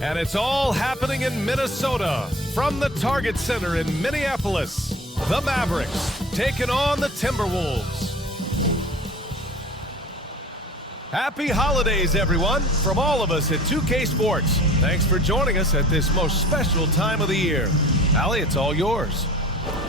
And it's all happening in Minnesota from the Target Center in Minneapolis. The Mavericks taking on the Timberwolves. Happy holidays, everyone, from all of us at 2K Sports. Thanks for joining us at this most special time of the year. Allie, it's all yours.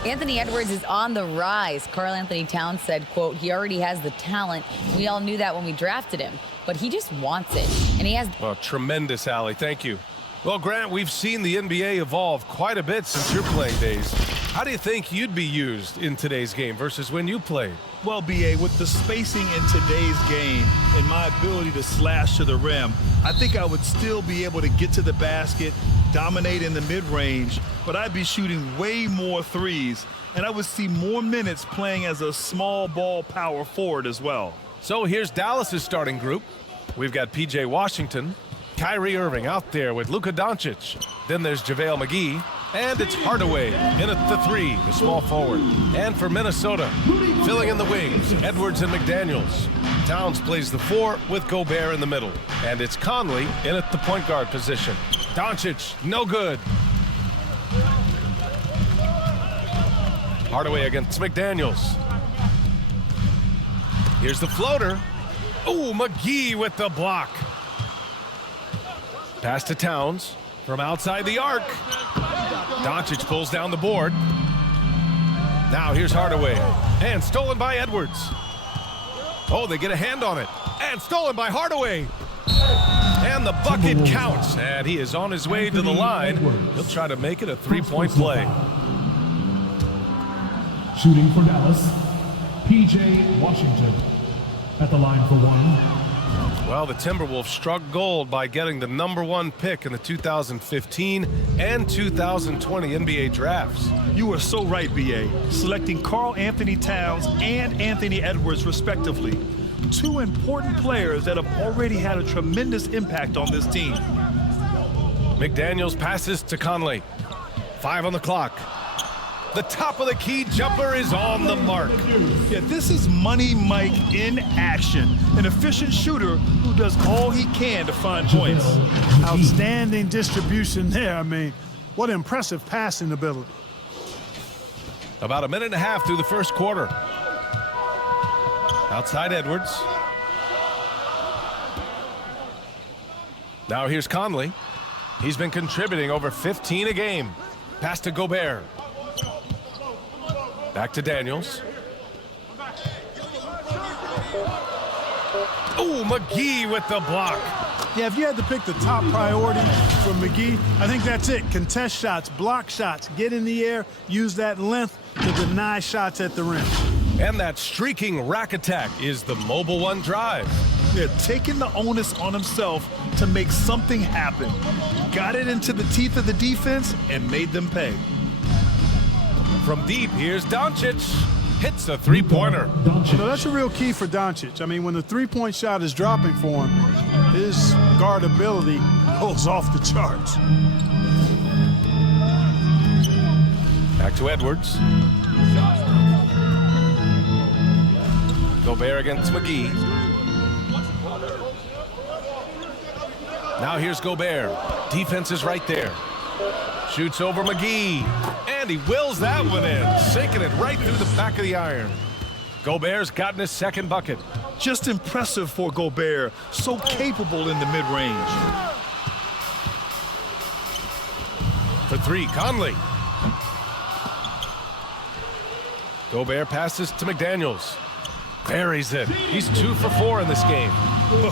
Anthony Edwards is on the rise. Karl Anthony Towns said, quote, he already has the talent. We all knew that when we drafted him, but he just wants it. And he has... Well, tremendous, Allie. Thank you. Well, Grant, we've seen the NBA evolve quite a bit since your playing days. How do you think you'd be used in today's game versus when you played? Well, BA, with the spacing in today's game and my ability to slash to the rim, I think I would still be able to get to the basket, dominate in the mid-range, but I'd be shooting way more threes, and I would see more minutes playing as a small ball power forward as well. So here's Dallas's starting group. We've got P.J. Washington, Kyrie Irving out there with Luka Doncic. Then there's JaVale McGee. And it's Hardaway in at the three, the small forward. And for Minnesota, filling in the wings, Edwards and McDaniels. Towns plays the four with Gobert in the middle. And it's Conley in at the point guard position. Doncic, no good. Hardaway against McDaniels. Here's the floater. Oh, McGee with the block. Pass to Towns from outside the arc. Doncic pulls down the board. Now here's Hardaway. And stolen by Edwards. Oh, they get a hand on it. And stolen by Hardaway. And the bucket counts. And he is on his way to the line. He'll try to make it a three-point play. Shooting for Dallas, P.J. Washington at the line for one. Well, the Timberwolves struck gold by getting the #1 pick in the 2015 and 2020 NBA drafts. You are so right, BA. Selecting Karl Anthony Towns and Anthony Edwards, respectively. Two important players that have already had a tremendous impact on this team. McDaniels passes to Conley. 5 on the clock. The top of the key jumper is on the mark. Yeah, this is Money Mike in action. An efficient shooter who does all he can to find points. Outstanding distribution there. I mean, what impressive passing ability. About a minute and a half through the first quarter. Outside Edwards. Now here's Conley. He's been contributing over 15 a game. Pass to Gobert. Back to Daniels. Oh, McGee with the block. Yeah, if you had to pick the top priority for McGee, I think that's it. Contest shots, block shots, get in the air, use that length to deny shots at the rim. And that streaking rack attack is the Mobile One drive. Yeah, taking the onus on himself to make something happen. Got it into the teeth of the defense and made them pay. From deep, here's Doncic. Hits a three-pointer. So that's a real key for Doncic. I mean, when the three-point shot is dropping for him, his guard ability goes off the charts. Back to Edwards. Gobert against McGee. Now here's Gobert. Defense is right there. Shoots over McGee. And he wills that one in, sinking it right through the back of the iron. Gobert's gotten his second bucket. Just impressive for Gobert. So capable in the mid-range. For three, Conley. Gobert passes to McDaniels. Buries it. He's 2 for 4 in this game.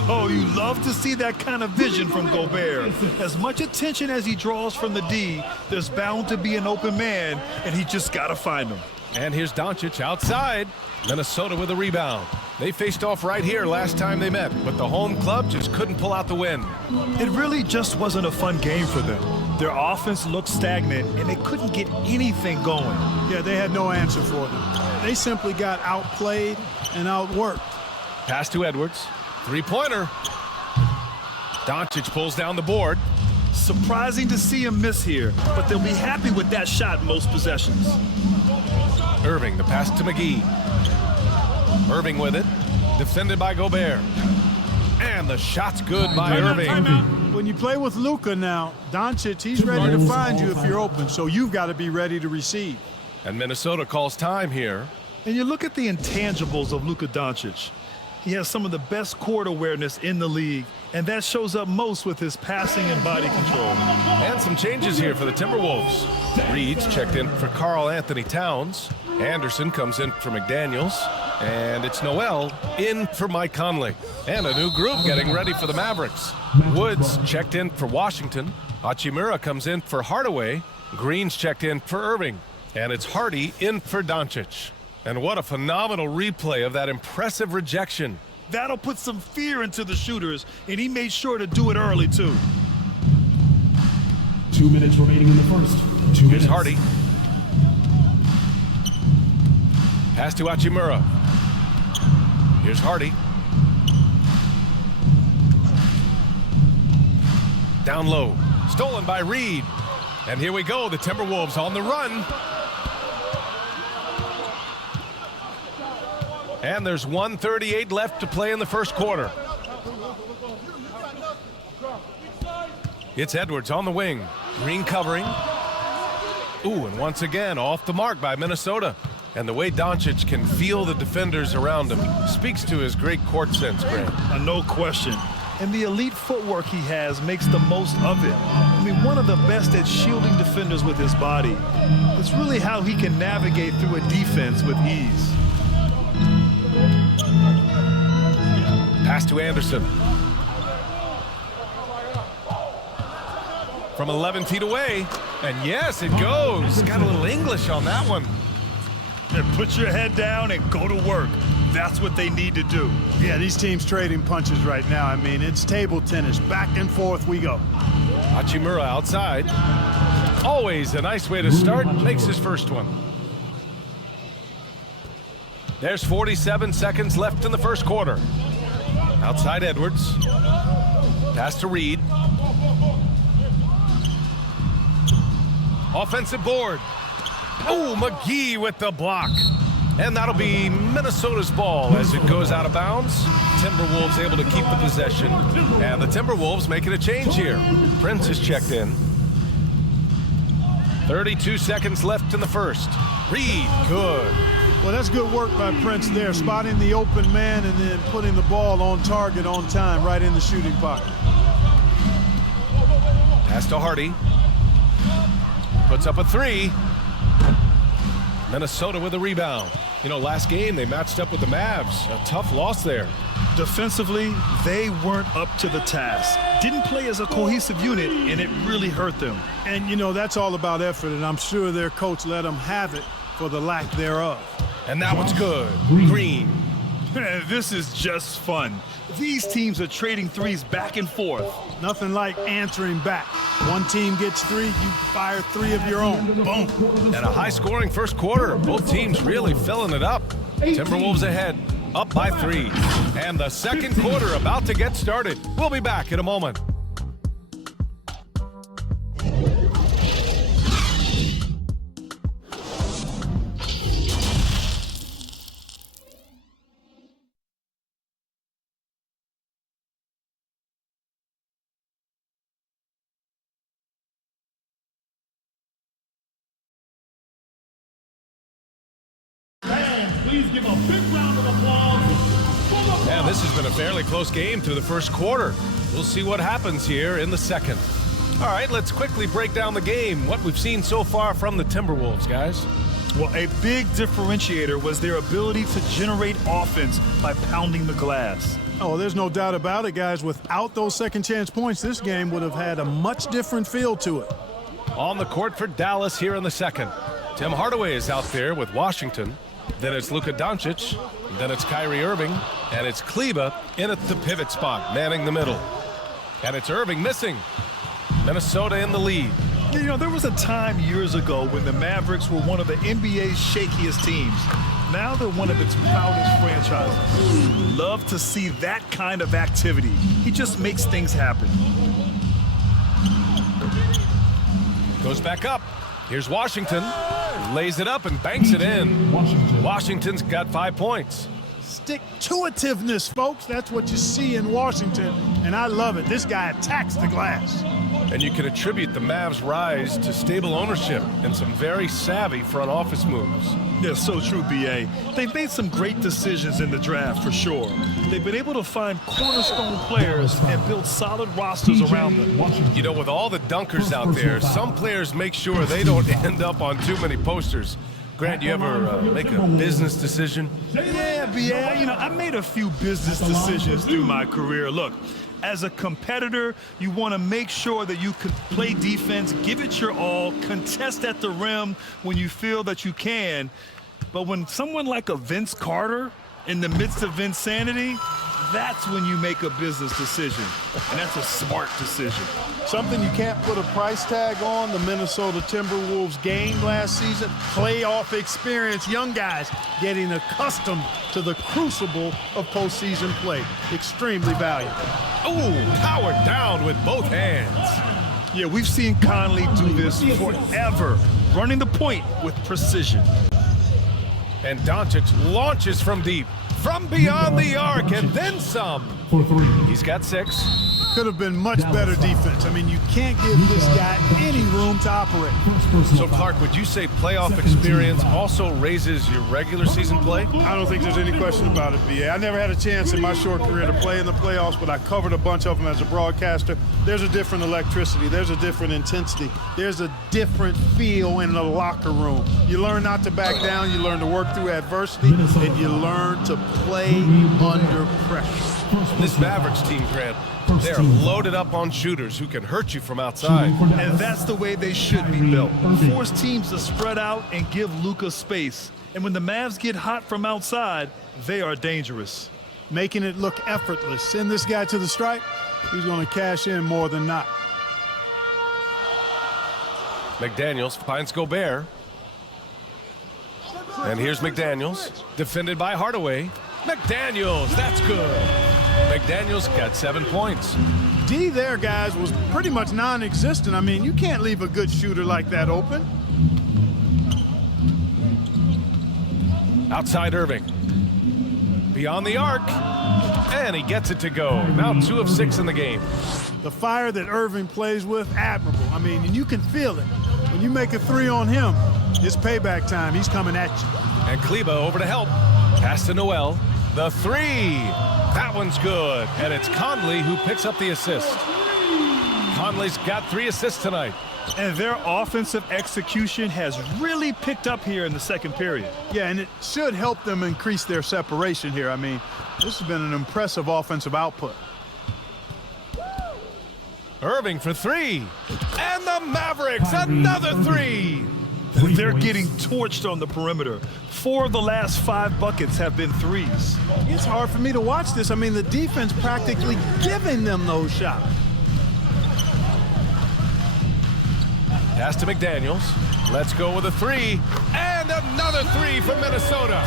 Oh, you love to see that kind of vision from Gobert. As much attention as he draws from the D, there's bound to be an open man, and he just got to find him. And here's Doncic outside. Minnesota with a rebound. They faced off right here last time they met, but the home club just couldn't pull out the win. It really just wasn't a fun game for them. Their offense looked stagnant, and they couldn't get anything going. Yeah, they had no answer for them. They simply got outplayed and outworked. Pass to Edwards. Three-pointer. Doncic pulls down the board. Surprising to see him miss here, but they'll be happy with that shot most possessions. Irving, the pass to McGee. Irving with it. Defended by Gobert. And the shot's good by Irving. When you play with Luka now, Doncic, he's ready to find you if you're open, so you've got to be ready to receive. And Minnesota calls time here. And you look at the intangibles of Luka Doncic. He has some of the best court awareness in the league, and that shows up most with his passing and body control. And some changes here for the Timberwolves. Reed's checked in for Karl Anthony Towns. Anderson comes in for McDaniels. And it's Noel in for Mike Conley. And a new group getting ready for the Mavericks. Woods checked in for Washington. Hachimura comes in for Hardaway. Green's checked in for Irving. And it's Hardy in for Doncic. And what a phenomenal replay of that impressive rejection. That'll put some fear into the shooters, and he made sure to do it early, too. 2 minutes remaining in the first. Here's Hardy. Pass to Hachimura. Here's Hardy. Down low. Stolen by Reed. And here we go. The Timberwolves on the run. And there's 1:38 left to play in the first quarter. It's Edwards on the wing. Green covering. Ooh, and once again off the mark by Minnesota. And the way Doncic can feel the defenders around him speaks to his great court sense, Grant. No question. And the elite footwork he has makes the most of it. I mean, one of the best at shielding defenders with his body. It's really how he can navigate through a defense with ease. Pass to Anderson. From 11 feet away. And yes, it goes. Got a little English on that one. And put your head down and go to work. That's what they need to do. Yeah, these teams trading punches right now. I mean, it's table tennis. Back and forth we go. Hachimura outside. Always a nice way to start. Makes his first one. There's 47 seconds left in the first quarter. Outside Edwards. Pass to Reed. Offensive board. Oh, McGee with the block. And that'll be Minnesota's ball as it goes out of bounds. Timberwolves able to keep the possession. And the Timberwolves making a change here. Prince is checked in. 32 seconds left in the first. Reed, good. Well, that's good work by Prince there, spotting the open man and then putting the ball on target on time right in the shooting pocket. Pass to Hardy. Puts up a three. Minnesota with a rebound. You know, last game they matched up with the Mavs. A tough loss there. Defensively, they weren't up to the task. Didn't play as a cohesive unit, and it really hurt them. And, you know, that's all about effort, and I'm sure their coach let them have it for the lack thereof. And that one's good. Green. This is just fun. These teams are trading threes back and forth. Nothing like answering back. One team gets three, you fire three of your own. Boom. And a high-scoring first quarter. Both teams really filling it up. Timberwolves ahead, up by 3. And the second quarter about to get started. We'll be back in a moment. Please give a big round of applause for the Man, this has been a fairly close game through the first quarter. We'll see what happens here in the second. All right, let's quickly break down the game, what we've seen so far from the Timberwolves, guys. Well, a big differentiator was their ability to generate offense by pounding the glass. Oh, there's no doubt about it, guys. Without those second chance points, this game would have had a much different feel to it. On the court for Dallas here in the second. Tim Hardaway is out there with Washington. Then it's Luka Doncic. Then it's Kyrie Irving. And it's Kleba in at the pivot spot, manning the middle. And it's Irving missing. Minnesota in the lead. You know, there was a time years ago when the Mavericks were one of the NBA's shakiest teams. Now they're one of its proudest franchises. Love to see that kind of activity. He just makes things happen. Goes back up. Here's Washington. Lays it up and banks it in. Washington's got 5 points. Stick-to-itiveness, folks. That's what you see in Washington, and I love it. This guy attacks the glass. And you can attribute the Mavs' rise to stable ownership and some very savvy front office moves. Yeah, so true, B.A. They've made some great decisions in the draft, for sure. They've been able to find cornerstone players and build solid rosters around them. You know, with all the dunkers out there, some players make sure they don't end up on too many posters. Grant, you ever make a business decision? Yeah, B.A., I made a few business decisions through my career. Look, as a competitor, you want to make sure that you can play defense, give it your all, contest at the rim when you feel that you can. But when someone like a Vince Carter, in the midst of insanity, that's when you make a business decision. And that's a smart decision. Something you can't put a price tag on, the Minnesota Timberwolves gained last season. Playoff experience, young guys getting accustomed to the crucible of postseason play. Extremely valuable. Ooh, powered down with both hands. Yeah, we've seen Conley do this forever, running the point with precision. And Doncic launches from deep, from beyond the arc, and then some. For 3. He's got 6. Could have been much better defense. I mean, you can't give this guy any room to operate. So, Clark, would you say playoff experience also raises your regular season play? I don't think there's any question about it, B.A. I never had a chance in my short career to play in the playoffs, but I covered a bunch of them as a broadcaster. There's a different electricity. There's a different intensity. There's a different feel in the locker room. You learn not to back down. You learn to work through adversity, and you learn to play under pressure. This Mavericks team, Grant, they're loaded up on shooters who can hurt you from outside. And that's the way they should be built. Force teams to spread out and give Luka space. And when the Mavs get hot from outside, they are dangerous. Making it look effortless. Send this guy to the stripe, he's going to cash in more than not. McDaniels finds Gobert. And here's McDaniels, defended by Hardaway. McDaniels, that's good. McDaniels got 7 points. D there, guys, was pretty much non-existent. I mean, you can't leave a good shooter like that open. Outside Irving. Beyond the arc. And he gets it to go. Now 2 of 6 in the game. The fire that Irving plays with, admirable. I mean, and you can feel it. When you make a 3 on him, it's payback time. He's coming at you. And Kleba over to help. Pass to Noel. The 3. That one's good. And it's Conley who picks up the assist. Conley's got 3 assists tonight. And their offensive execution has really picked up here in the second period. Yeah, and it should help them increase their separation here. I mean, this has been an impressive offensive output. Irving for 3. And the Mavericks, another 3. They're getting torched on the perimeter. 4 of the last 5 buckets have been threes. It's hard for me to watch this. I mean, the defense practically giving them those shots. Pass to McDaniels. Let's go with a 3. And another 3 for Minnesota.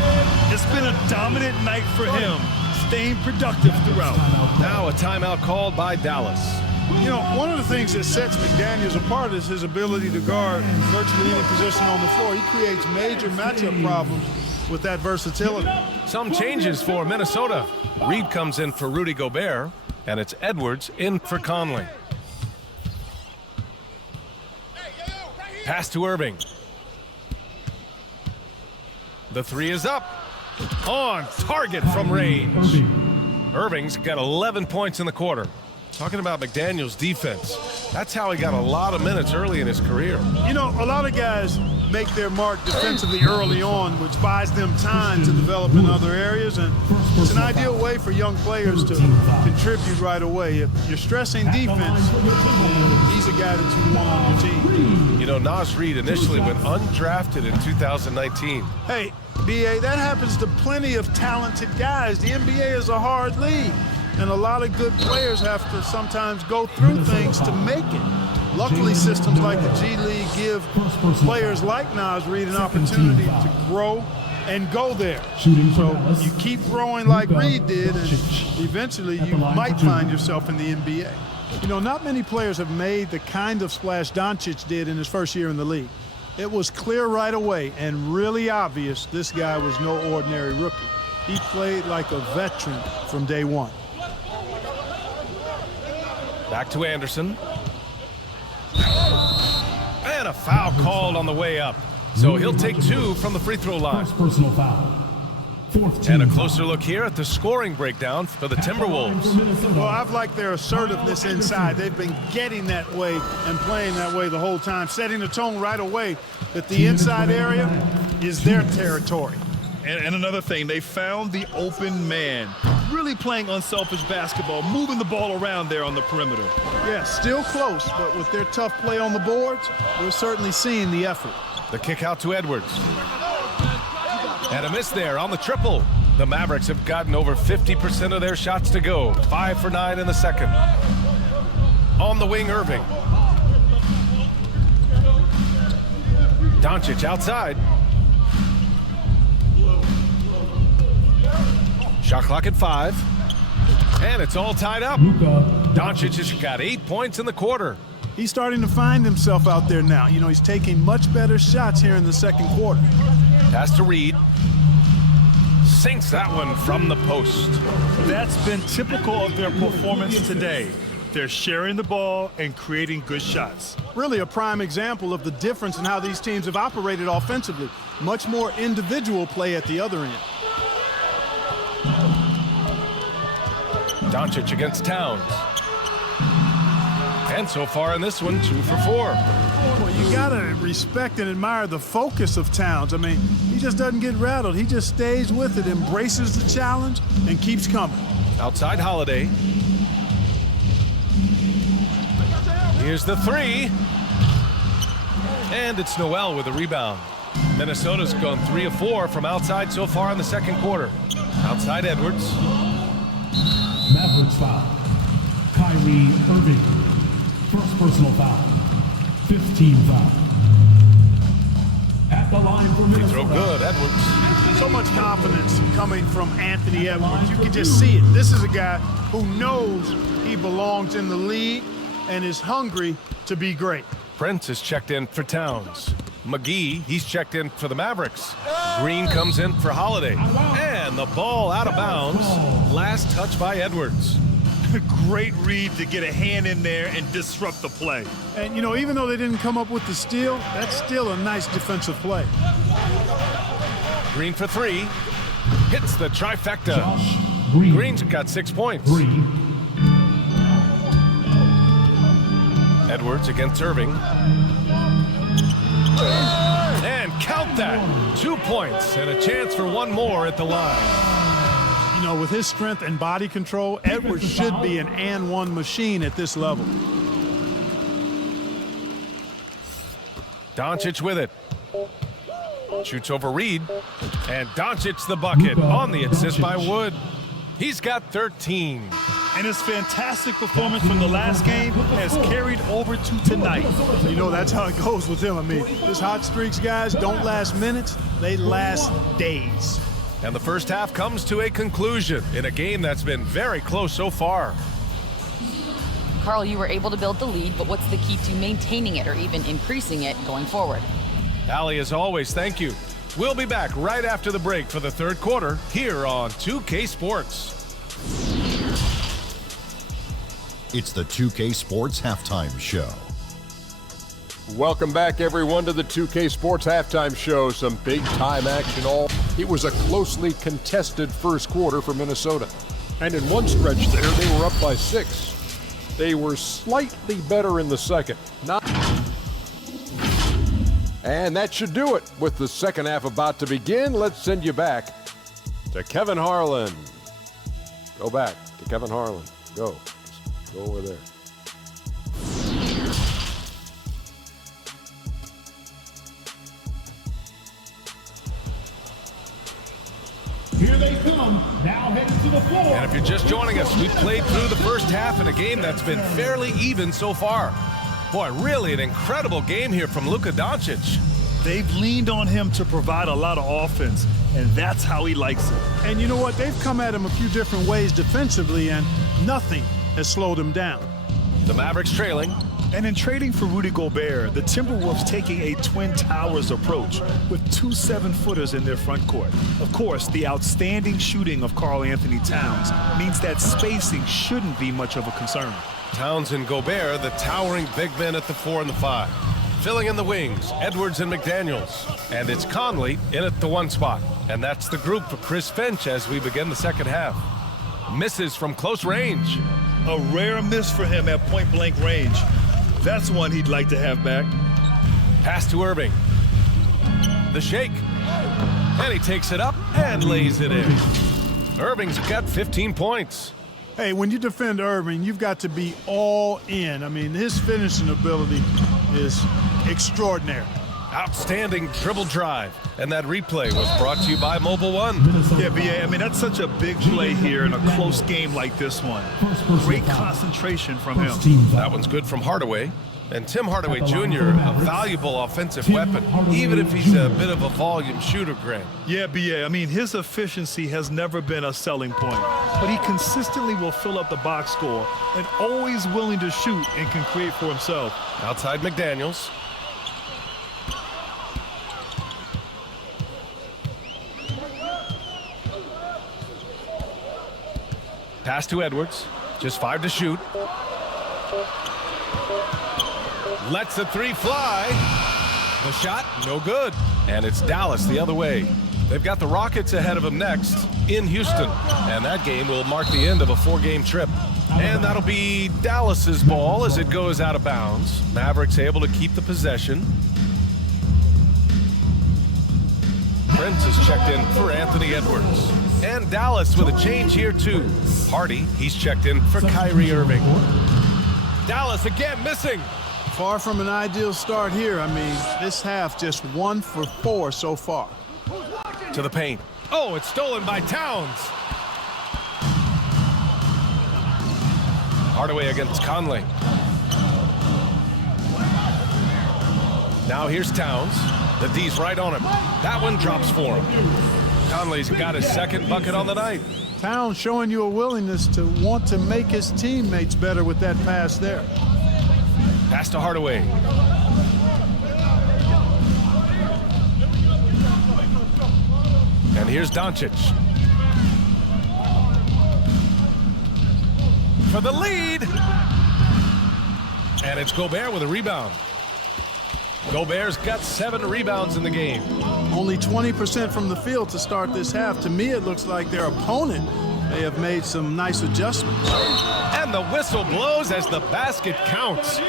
It's been a dominant night for him, staying productive throughout. Now a timeout called by Dallas. You know, one of the things that sets McDaniels apart is his ability to guard virtually any position on the floor. He creates major matchup problems with that versatility. Some changes for Minnesota. Reed comes in for Rudy Gobert, and it's Edwards in for Conley. Pass to Irving. The 3 is up. On target from range. Irving's got 11 points in the quarter. Talking about McDaniels' defense, that's how he got a lot of minutes early in his career. You know, a lot of guys make their mark defensively early on, which buys them time to develop in other areas, and it's an ideal way for young players to contribute right away. If you're stressing defense, he's a guy that you want on your team. You know, Nas Reed initially went undrafted in 2019. Hey, B.A., that happens to plenty of talented guys. The NBA is a hard league. And a lot of good players have to sometimes go through things to make it. Luckily, systems like the G League give players like Nas Reed an opportunity to grow and go there. So you keep growing like Reed did, and eventually you might find yourself in the NBA. You know, not many players have made the kind of splash Doncic did in his first year in the league. It was clear right away and really obvious this guy was no ordinary rookie. He played like a veteran from day one. Back to Anderson. And a foul called on the way up. So he'll take 2 from the free throw line. First personal foul. Fourth team And a foul. closer look here at the scoring breakdown for the Timberwolves. Well, I've liked their assertiveness inside. They've been getting that way and playing that way the whole time, setting the tone right away that the inside area is their territory. And another thing, they found the open man. Really playing unselfish basketball, moving the ball around there on the perimeter. Yeah, still close, but with their tough play on the boards, we're certainly seeing the effort. The kick out to Edwards. And a miss there on the triple. The Mavericks have gotten over 50% of their shots to go. 5 for 9 in the second. On the wing, Irving. Doncic outside. Shot clock at 5. And it's all tied up. Doncic has got 8 points in the quarter. He's starting to find himself out there now. You know, he's taking much better shots here in the second quarter. Pass to Reed. Sinks that one from the post. That's been typical of their performance today. They're sharing the ball and creating good shots. Really a prime example of the difference in how these teams have operated offensively. Much more individual play at the other end. Doncic against Towns. And so far in this one, 2 for 4. Well, you gotta respect and admire the focus of Towns. I mean, he just doesn't get rattled. He just stays with it, embraces the challenge, and keeps coming. Outside Holiday. Here's the 3. And it's Noel with a rebound. Minnesota's gone 3 of 4 from outside so far in the second quarter. Outside Edwards. Mavericks foul. Kyrie Irving. First personal foul. 15 foul. At the line for Minnesota. Throw good, Edwards. So much confidence coming from Anthony Edwards. You can just see it. This is a guy who knows he belongs in the league and is hungry to be great. Prince is checked in for Towns. McGee, he's checked in for the Mavericks. Green comes in for Holiday. And the ball out of bounds. Last touch by Edwards. Great read to get a hand in there and disrupt the play. And, you know, even though they didn't come up with the steal, that's still a nice defensive play. Green for 3. Hits the trifecta. Josh Green. Green's got 6 points. 3. Edwards against Irving. And count that. 2 points and a chance for one more at the line. You know, with his strength and body control, Edwards should be an and-one machine at this level. Doncic with it. Shoots over Reed. And Doncic the bucket on the assist by Wood. He's got 13. And his fantastic performance from the last game has carried over to tonight. You know, that's how it goes with him. I mean, his hot streaks, guys, don't last minutes. They last days. And the first half comes to a conclusion in a game that's been very close so far. Carl, you were able to build the lead, but what's the key to maintaining it or even increasing it going forward? Allie, as always, thank you. We'll be back right after the break for the third quarter here on 2K Sports. It's the 2K Sports Halftime Show. Welcome back, everyone, to the 2K Sports Halftime Show. Some big-time action It was a closely contested first quarter for Minnesota. And in one stretch there, they were up by 6. They were slightly better in the second. And that should do it. With the second half about to begin, let's send you back to Kevin Harlan. Go back to Kevin Harlan. Go. Just go over there. Here they come, now heading to the floor. And if you're just joining us, we've played through the first half in a game that's been fairly even so far. Boy, really an incredible game here from Luka Doncic. They've leaned on him to provide a lot of offense, and that's how he likes it. And you know what? They've come at him a few different ways defensively, and nothing has slowed him down. The Mavericks trailing. And in trading for Rudy Gobert, the Timberwolves taking a Twin Towers approach with 2 7-footers in their front court. Of course, the outstanding shooting of Karl Anthony Towns means that spacing shouldn't be much of a concern. Towns and Gobert, the towering big men at the 4 and the 5. Filling in the wings, Edwards and McDaniels. And it's Conley in at the 1 spot. And that's the group for Chris Finch as we begin the second half. Misses from close range. A rare miss for him at point-blank range. That's one he'd like to have back. Pass to Irving. The shake. And he takes it up and lays it in. Irving's got 15 points. Hey, when you defend Irving, you've got to be all in. I mean, his finishing ability is extraordinary. Outstanding dribble drive. And that replay was brought to you by Mobile One. Yeah, BA, I mean, that's such a big play here in a close game like this one. Great concentration from him. That one's good from Hardaway. And Tim Hardaway Jr., a valuable offensive weapon, even if he's a bit of a volume shooter, Grant. Yeah, BA, I mean, his efficiency has never been a selling point, but he consistently will fill up the box score and always willing to shoot and can create for himself. Outside McDaniels. Pass to Edwards. Just 5 to shoot. Lets the 3 fly. The shot, no good. And it's Dallas the other way. They've got the Rockets ahead of them next in Houston. And that game will mark the end of a 4-game trip. And that'll be Dallas's ball as it goes out of bounds. Mavericks able to keep the possession. Prince is checked in for Anthony Edwards. And Dallas with a change here too. Hardy, he's checked in for Kyrie Irving. Dallas again missing. Far from an ideal start here. I mean, this half just 1 for 4 so far. To the paint. Oh, it's stolen by Towns. Hardaway against Conley. Now here's Towns. The D's right on him. That one drops for him. Conley's got his second bucket on the night. Towns showing you a willingness to want to make his teammates better with that pass there. Pass to Hardaway. And here's Doncic. For the lead. And it's Gobert with a rebound. Gobert's got 7 rebounds in the game. Only 20% from the field to start this half. To me, it looks like their opponent may have made some nice adjustments. And the whistle blows as the basket counts.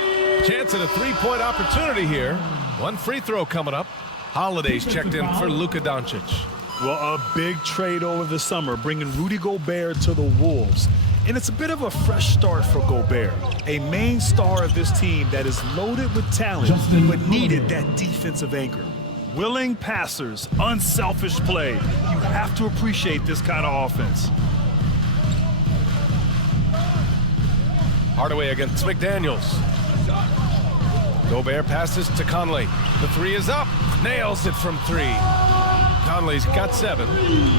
Chance at a 3-point opportunity here. 1 free throw coming up. Holiday's checked in for Luka Doncic. Well, a big trade over the summer, bringing Rudy Gobert to the Wolves. And it's a bit of a fresh start for Gobert, a main star of this team that is loaded with talent, but needed that defensive anchor. Willing passers, unselfish play. You have to appreciate this kind of offense. Hardaway against McDaniels. Gobert passes to Conley. The 3 is up. Nails it from 3. Conley's got 7.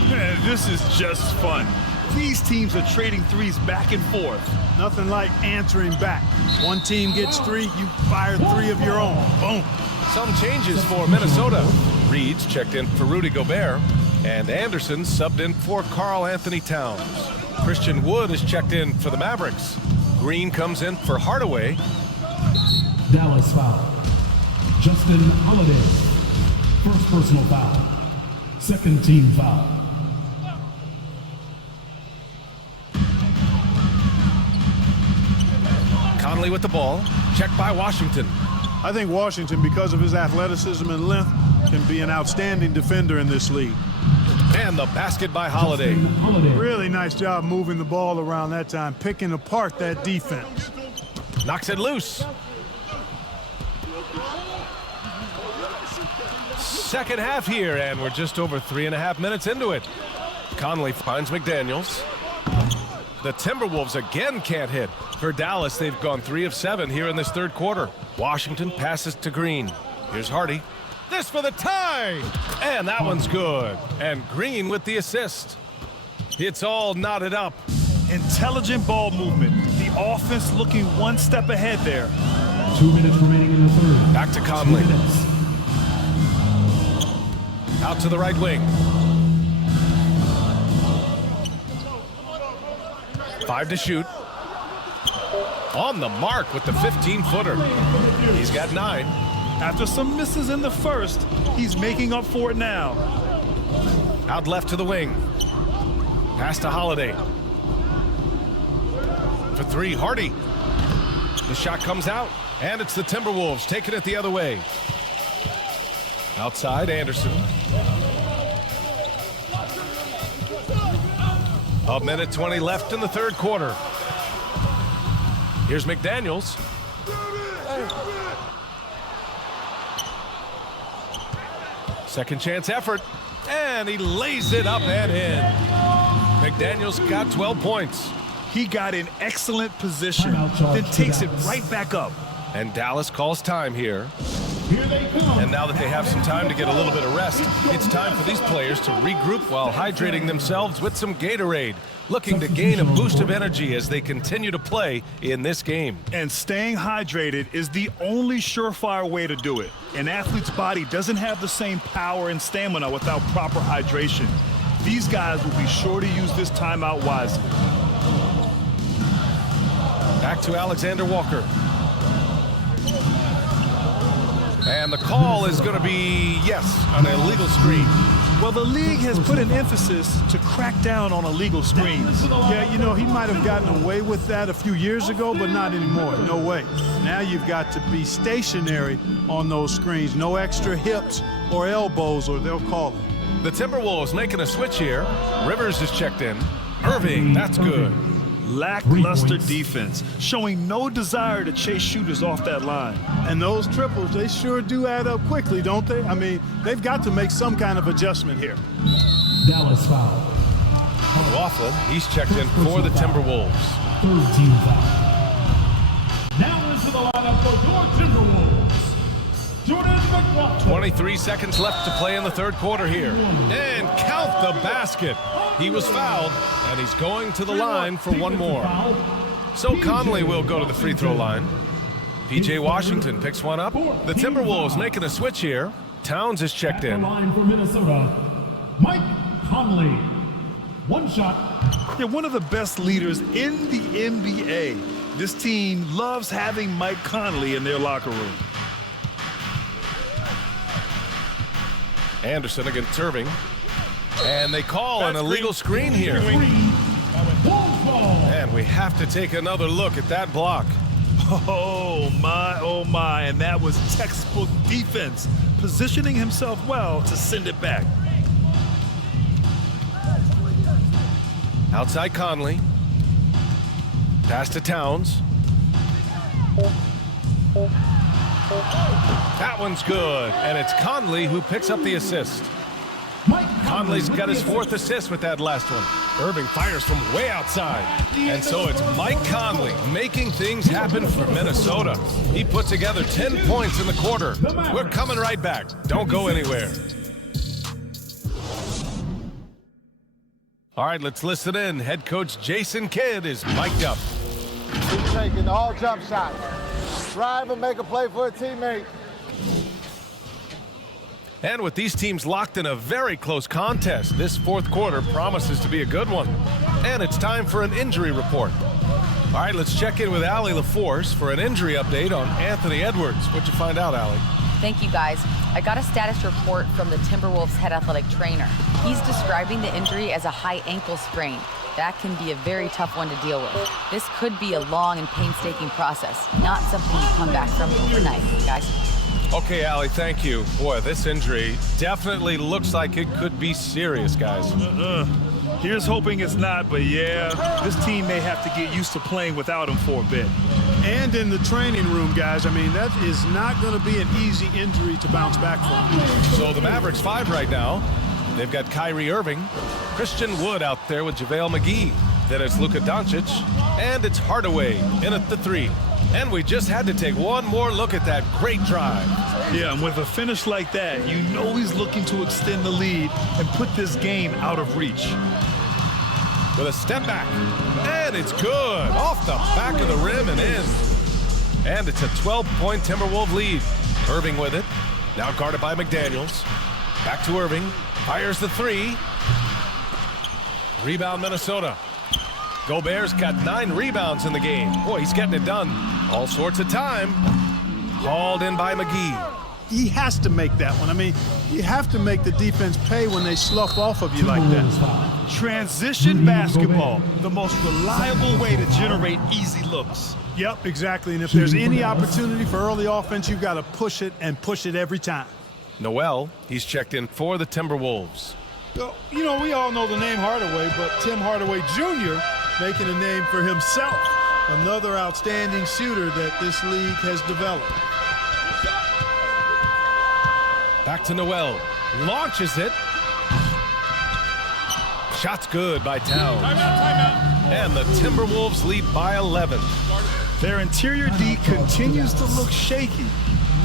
Man, this is just fun. These teams are trading threes back and forth. Nothing like answering back. One team gets 3, you fire 3 of your own. Boom. Some changes for Minnesota. Reed's checked in for Rudy Gobert. And Anderson subbed in for Karl Anthony Towns. Christian Wood is checked in for the Mavericks. Green comes in for Hardaway. Dallas foul. Justin Holiday. First personal foul. Second team foul. Conley with the ball. Checked by Washington. I think Washington, because of his athleticism and length, can be an outstanding defender in this league. And the basket by Holiday. Really nice job moving the ball around that time, picking apart that defense. Knocks it loose. Second half here, and we're just over 3.5 minutes into it. Conley finds McDaniels. The Timberwolves again can't hit. For Dallas, they've gone 3 of 7 here in this third quarter. Washington passes to Green. Here's Hardy. This for the tie! And that one's good. And Green with the assist. It's all knotted up. Intelligent ball movement. The offense looking one step ahead there. 2 minutes remaining in the third. Back to Conley. 2 minutes. Out to the right wing. 5 to shoot. On the mark with the 15-footer. He's got 9. After some misses in the first, he's making up for it now. Out left to the wing. Pass to Holiday. For 3, Hardy. The shot comes out, and it's the Timberwolves taking it the other way. Outside, Anderson. A minute 20 left in the third quarter. Here's McDaniels. Second chance effort, and he lays it up and in. McDaniels got 12 points. He got in excellent position, Timeout charge then to takes it Dallas. right back up. And Dallas calls time here. Here they come. And now that they have some time to get a little bit of rest, it's time for these players to regroup while hydrating themselves with some Gatorade, looking to gain a boost of energy as they continue to play in this game. And staying hydrated is the only surefire way to do it. An athlete's body doesn't have the same power and stamina without proper hydration. These guys will be sure to use this timeout wisely. Back to Alexander Walker. And the call is going to be, yes, an illegal screen. Well, the league has put an emphasis to crack down on illegal screens. Yeah, you know, he might have gotten away with that a few years ago, but not anymore. No way. Now you've got to be stationary on those screens. No extra hips or elbows, or they'll call it. The Timberwolves making a switch here. Rivers is checked in. Irving, that's good. Lackluster defense, showing no desire to chase shooters off that line. And those triples, they sure do add up quickly, don't they? I mean, they've got to make some kind of adjustment here. Dallas foul. Laughlin, he's checked in for the Timberwolves. Third team foul. Now into the lineup for your Timberwolves. Jordan McLaughlin. 23 seconds left to play in the third quarter here. And count the basket. He was fouled, and he's going to the line for one more. So Conley will go to the free throw line. P.J. Washington picks one up. The Timberwolves making a switch here. Towns is checked At in. the line for Minnesota, Mike Conley. One shot. They're one of the best leaders in the NBA. This team loves having Mike Conley in their locker room. Anderson against Irving. And they call an illegal screen here. And we have to take another look at that block. Oh my, and that was textbook defense, positioning himself well to send it back. Outside Conley. Pass to Towns. That one's good, and it's Conley who picks up the assist. Conley's got his 4th assist with that last one. Irving fires from way outside. And so it's Mike Conley making things happen for Minnesota. He put together 10 points in the quarter. We're coming right back. Don't go anywhere. All right, let's listen in. Head coach Jason Kidd is mic'd up. Keep taking all jump shots. Drive and make a play for a teammate. And with these teams locked in a very close contest, this fourth quarter promises to be a good one. And it's time for an injury report. All right, let's check in with Allie LaForce for an injury update on Anthony Edwards. What'd you find out, Allie? Thank you, guys. I got a status report from the Timberwolves head athletic trainer. He's describing the injury as a high ankle sprain. That can be a very tough one to deal with. This could be a long and painstaking process, not something you come back from overnight, guys. Okay, Allie, thank you. Boy, this injury definitely looks like it could be serious, guys. Here's hoping it's not, but yeah, this team may have to get used to playing without him for a bit. And in the training room, guys, I mean, that is not going to be an easy injury to bounce back from. So the Mavericks 5 right now. They've got Kyrie Irving, Christian Wood out there with JaVale McGee. Then it's Luka Doncic, and it's Hardaway in at the 3. And we just had to take one more look at that great drive. Yeah, and with a finish like that, you know he's looking to extend the lead and put this game out of reach. With a step back, and it's good. Off the back of the rim and in. And it's a 12-point Timberwolves lead. Irving with it. Now guarded by McDaniels. Back to Irving. Fires the three. Rebound Minnesota. Gobert's got 9 rebounds in the game. Boy, he's getting it done. All sorts of time. Hauled in by McGee. He has to make that one. I mean, you have to make the defense pay when they slough off of you like that. Transition basketball, the most reliable way to generate easy looks. Yep, exactly. And if there's any opportunity for early offense, you've got to push it and push it every time. Noel, he's checked in for the Timberwolves. Well, you know, we all know the name Hardaway, but Tim Hardaway Jr. making a name for himself. Another outstanding shooter that this league has developed. Back to Noel. Launches it. Shot's good by Towns. Timeout. And the Timberwolves lead by 11. Their interior D continues to look shaky.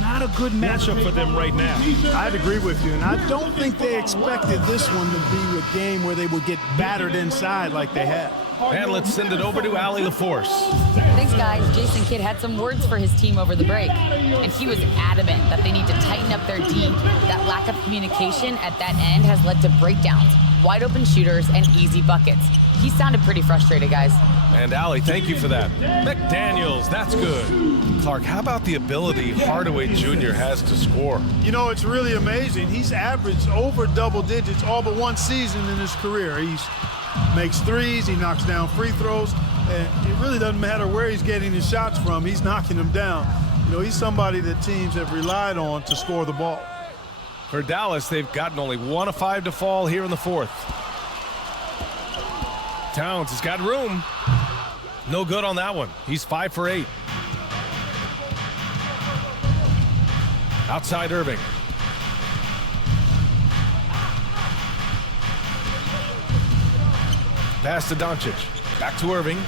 Not a good matchup for them right now. I'd agree with you, and I don't think they expected this one to be a game where they would get battered inside like they have. And let's send it over to Allie LaForce. Thanks, guys. Jason Kidd had some words for his team over the break, and he was adamant that they need to tighten up their D. That lack of communication at that end has led to breakdowns, wide open shooters, and easy buckets. He sounded pretty frustrated, guys. And Allie, thank you for that. McDaniels, that's good. Clark, how about the ability Hardaway Jr. has to score? You know, it's really amazing. He's averaged over double digits all but one season in his career. He makes threes, he knocks down free throws, and it really doesn't matter where he's getting his shots from. He's knocking them down. You know, he's somebody that teams have relied on to score the ball. For Dallas, they've gotten only 1 of 5 to fall here in the fourth. Towns has got room. No good on that one. He's 5 for 8. Outside Irving. Pass to Doncic. Back to Irving.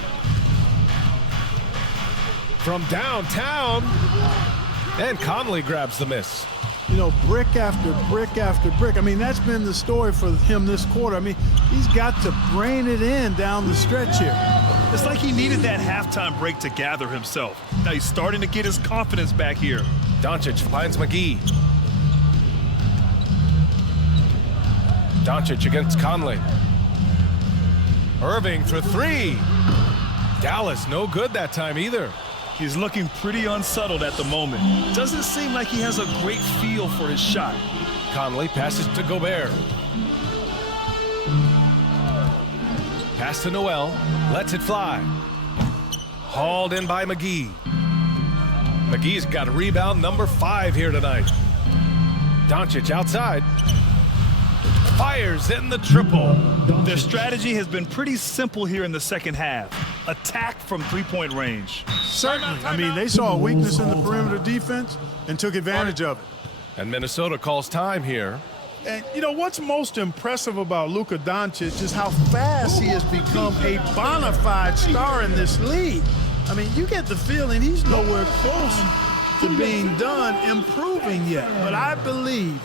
From downtown. And Conley grabs the miss. You know, brick after brick after brick. I mean, that's been the story for him this quarter. I mean, he's got to brain it in down the stretch here. It's like he needed that halftime break to gather himself. Now he's starting to get his confidence back here. Doncic finds McGee. Doncic against Conley. Irving for 3. Dallas no good that time either. He's looking pretty unsettled at the moment. Doesn't seem like he has a great feel for his shot. Conley passes to Gobert. Pass to Noel. Lets it fly. Hauled in by McGee. McGee's got a rebound number 5 here tonight. Doncic outside. Fires in the triple. Their strategy has been pretty simple here in the second half. Attack from three-point range. Certainly. I mean, they saw a weakness in the perimeter defense and took advantage of it. And Minnesota calls time here. And, you know, what's most impressive about Luka Doncic is how fast he has become a bona fide star in this league. I mean, you get the feeling he's nowhere close to being done improving yet. But I believe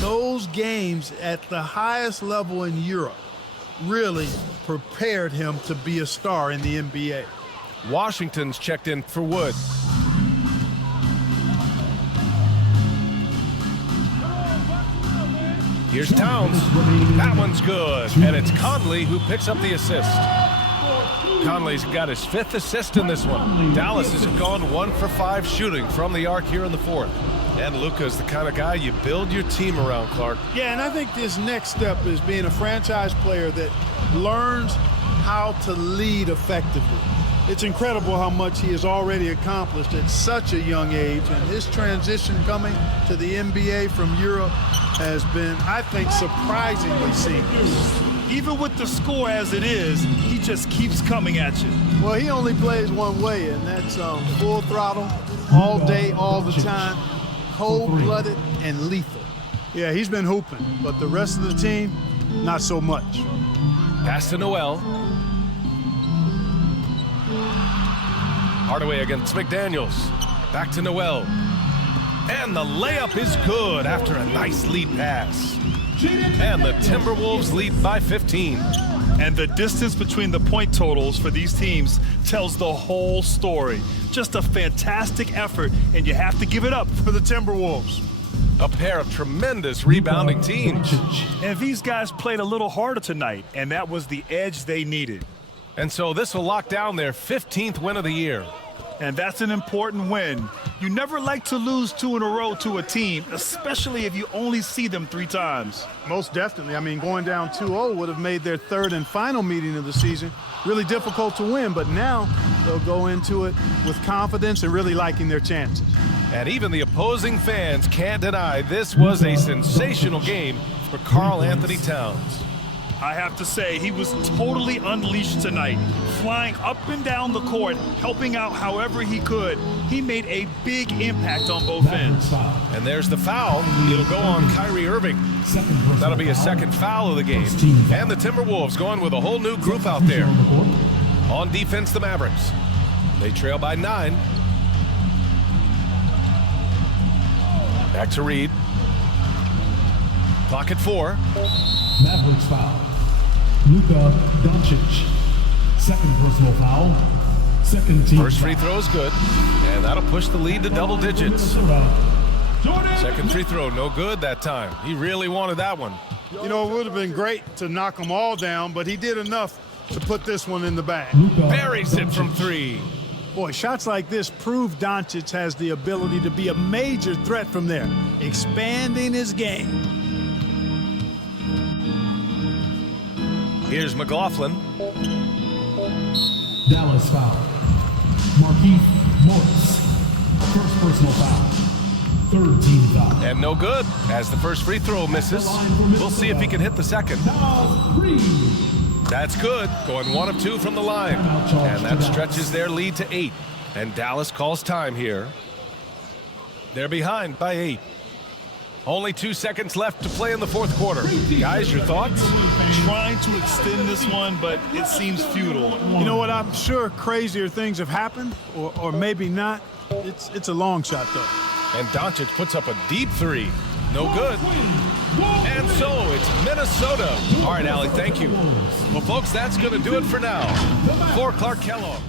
those games at the highest level in Europe really prepared him to be a star in the NBA. Washington's checked in for Wood. Here's Towns. That one's good. And it's Conley who picks up the assist. Conley's got his 5th assist in this one. Dallas has gone 1 for 5 shooting from the arc here in the fourth. And Luka's the kind of guy you build your team around, Clark. Yeah, and I think this next step is being a franchise player that learns how to lead effectively. It's incredible how much he has already accomplished at such a young age, and his transition coming to the NBA from Europe has been, I think, surprisingly seamless. Even with the score as it is, he just keeps coming at you. Well, he only plays one way, and that's full throttle, all day, all the time, cold-blooded and lethal. Yeah, he's been hooping, but the rest of the team, not so much. Pass to Noel. Hardaway against McDaniels. Back to Noel. And the layup is good after a nice lead pass. And the Timberwolves lead by 15. And the distance between the point totals for these teams tells the whole story. Just a fantastic effort, and you have to give it up for the Timberwolves. A pair of tremendous rebounding teams. And these guys played a little harder tonight, and that was the edge they needed. And so this will lock down their 15th win of the year. And that's an important win. You never like to lose 2 in a row to a team, especially if you only see them 3 times. Most definitely. I mean, going down 2-0 would have made their 3rd and final meeting of the season really difficult to win, but now they'll go into it with confidence and really liking their chances. And even the opposing fans can't deny this was a sensational game for Karl Anthony Towns. I have to say, he was totally unleashed tonight, flying up and down the court, helping out however he could. He made a big impact on both ends. And there's the foul. It'll go on Kyrie Irving. That'll be his 2nd foul of the game. And the Timberwolves going with a whole new group out there. On defense, the Mavericks. They trail by 9. Back to Reed. Clock at 4. Mavericks foul. Luka Doncic. 2nd personal foul. 2nd team. First free throw is good, and that'll push the lead to double digits. 2nd free throw, no good that time. He really wanted that one. You know, it would have been great to knock them all down, but he did enough to put this one in the bag. Buries it from 3. Boy, shots like this prove Doncic has the ability to be a major threat from there, expanding his game. Here's McLaughlin. Dallas foul. Markieff Morris. 1st personal foul. 3rd team foul. And no good, as the first free throw misses. We'll see if he can hit the 2nd. That's good, going 1 of 2 from the line. And that stretches their lead to 8. And Dallas calls time here. They're behind by 8. Only 2 seconds left to play in the 4th quarter. Guys, your thoughts? Trying to extend this one, but it seems futile. You know what? I'm sure crazier things have happened, or maybe not. It's a long shot, though. And Doncic puts up a deep 3. No good. And so it's Minnesota. All right, Allie, thank you. Well, folks, that's going to do it for now. For Clark Kellogg.